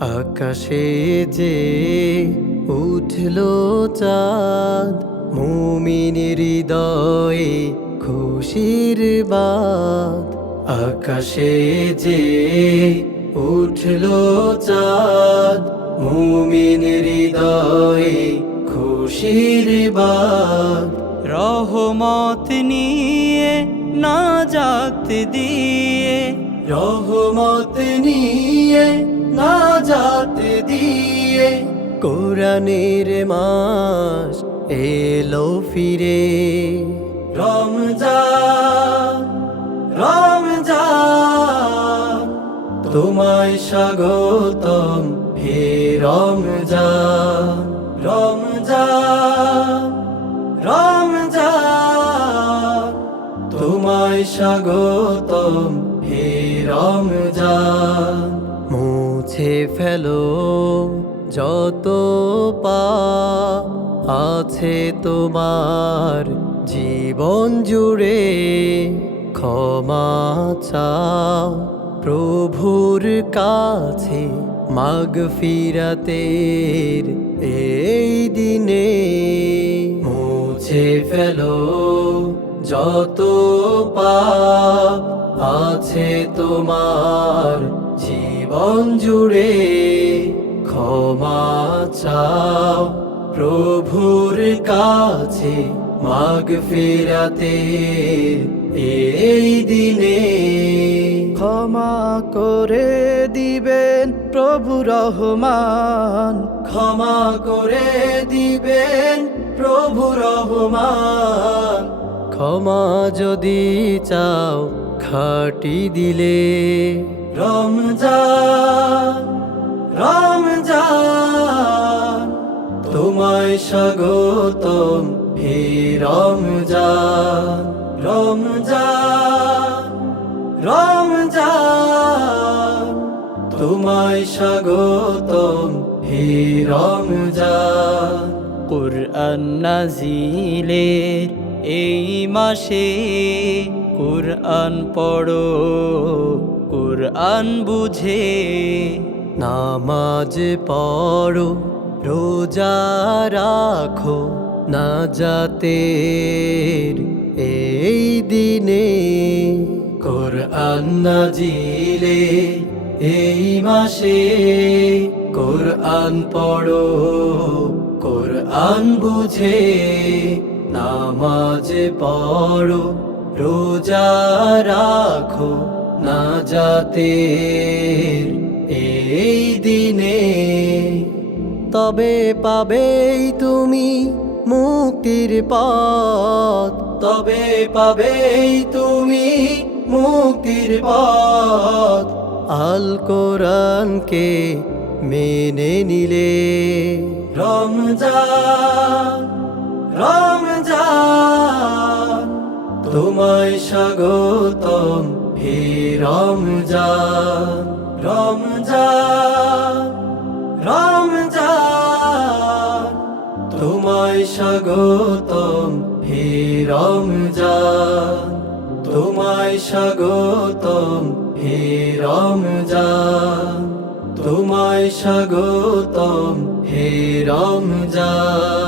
আকাশে যে উঠল চাঁদ, মুমিন হৃদয়ে খুশির বাদ আকাশে যে উঠল চাঁদ, মুমিন হৃদয়ে খুশির বাদ রহমত নিয়ে না জাত দিয়ে, রহমত নিয়ে যাতে দিয়ে কোরআনের মাস এলো ফিরে। রমজান রমজান, তোমায় স্বাগতম হে রমজান রমজান রমজান, তোমায় স্বাগতম হে রমজান। মুছে ফেলো, যত পাপ আছে তোমার জীবন জুড়ে ক্ষমা চাও। প্রভুর কাছে মাগ ফিরাতের এই দিনে মুছে ফেলো, যত পাপ আছে তোমার জীবন জুড়ে ক্ষমা চাও, প্রভুর কাছে মাগ ফেরাতে এই দিনে। ক্ষমা করে দিবেন প্রভু রহমান। ক্ষমা করে দিবেন প্রভু রহমান। ক্ষমা যদি চাও, খাটি দিলে রমজান রমজান, তোমায় স্বাগতম হে রমজান রমজান রমজান, তোমায় স্বাগতম হে রমজান। কুরআন নাজিলের এই মাসে কুরআন পড়ো। কুরআন বুঝে নামাজ পড়ো, রোজা রাখো না যাতে এই দিনে কোরআন নাজিলে এই মাসে কোরআন পড়ো, কোরআন বুঝে নামাজ পড়ো, রোজা রাখো। না যাতে এই দিনে, তবে পাবেই তুমি মুক্তির পথ। তবে পাবেই তুমি মুক্তির পথ। আল কোরআনকে মেনে নিলে। রমজান রমজান, তোমায় স্বাগতম। হে রমজান রমজান রমজান। তোমায় স্বাগতম হে রমজান। তোমায় স্বাগতম হে রমজান। তোমায় স্বাগতম হে রমজান।